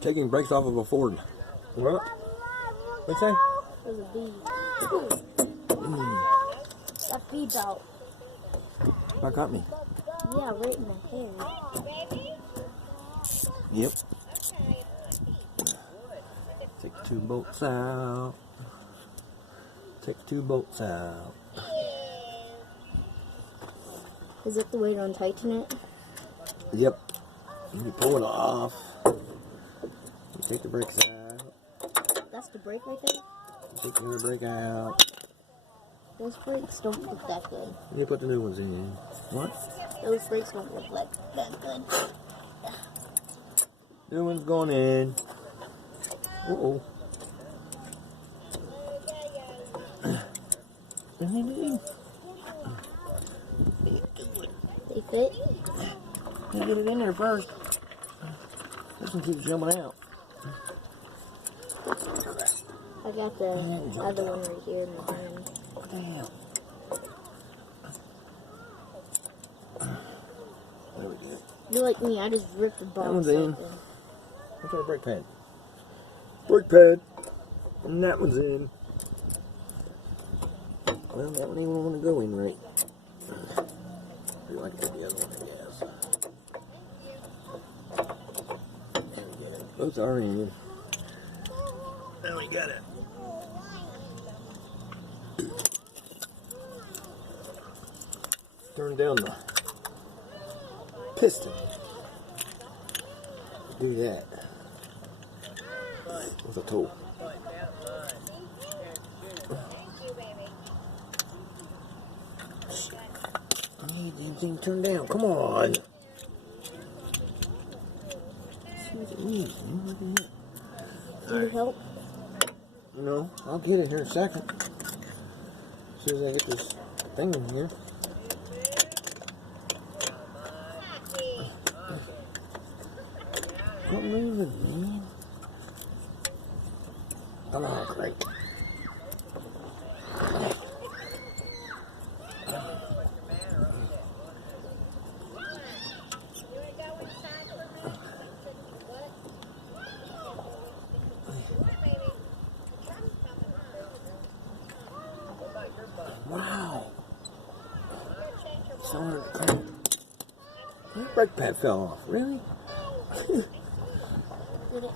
Taking brakes off of a Ford. What? What's that? There's a bee. That feed's out. That got me. Yeah, right in the hair. Yep. Take the 2 bolts out. Take the 2 bolts out. Is it the way to untighten it? Yep. You pull it off. You take the brakes out. That's the brake right there? Take the other brake out. Those brakes don't look that good. You put the new ones in. What? Those brakes don't look like that good. New one's going in. Uh-oh. They fit? You get it in there first. This one keeps jumping out. I got the other one right here in my hand. Damn. There we go. You're like me, I just ripped the box one's in. open. What's our brake pad? Brake pad. And that one's in. Well, that one ain't want to go in right. Pretty like the other one, I guess. There we go. Both are in. Now we got it. Turn down the piston. Do that with a tool. I need the thing turned down. Come on. Need help? No, I'll get it here in a second. As soon as I get this thing in here. Quit moving, man. Oh, great. Wow. Someone, my brake pad fell off. Really? Did it?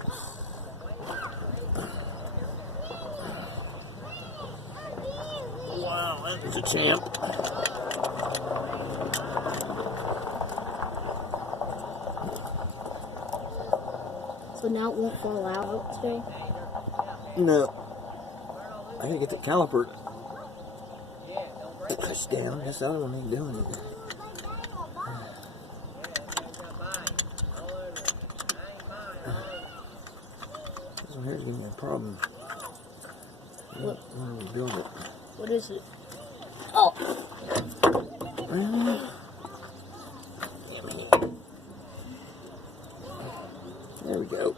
Wow, that was a champ. So now it won't fall out today? No. I gotta get the caliper pushed down. That's the other one ain't doing it. This one here's giving me a problem. What? When we build it. What is it? Oh! Really? There we go.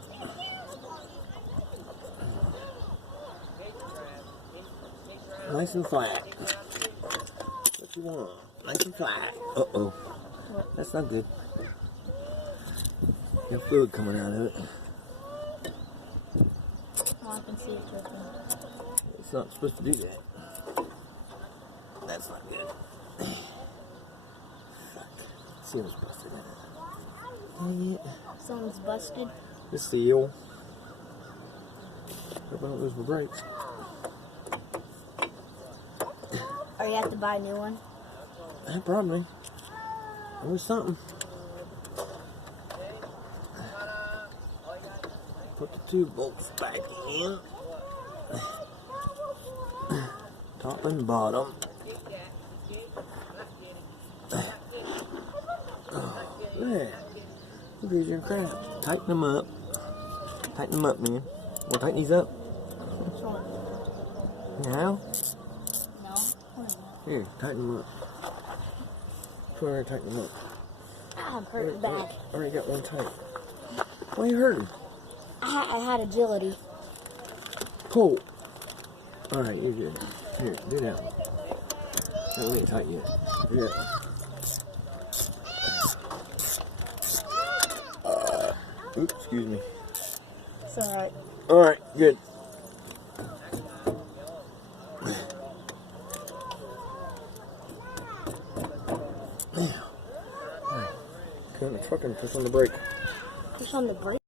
Nice and flat. What you want? Nice and flat. Uh-oh. That's not good. Got fluid coming out of it. Oh, I can see it dripping. It's not supposed to do that. That's not good. Fuck. Seal's busted in it. Dang it. Something's busted. The seal. Hope I don't lose my brakes. Or you have to buy a new one? Probably. Or something. Put the 2 bolts back in. Top and bottom. Oh, yeah. These are crap. Tighten them up. Tighten them up, man. We'll tighten these up. Sure. Now? No? Here, tighten them up. Try to tighten them up. Ah, I'm hurting back. Already got one tight. Why are you hurting? I had agility. Pull. Alright, you're good. Here, do that one. That one ain't tight yet. Here. Oops, excuse me. It's alright. Alright, good. Get in the truck and push on the brake. Push on the brake.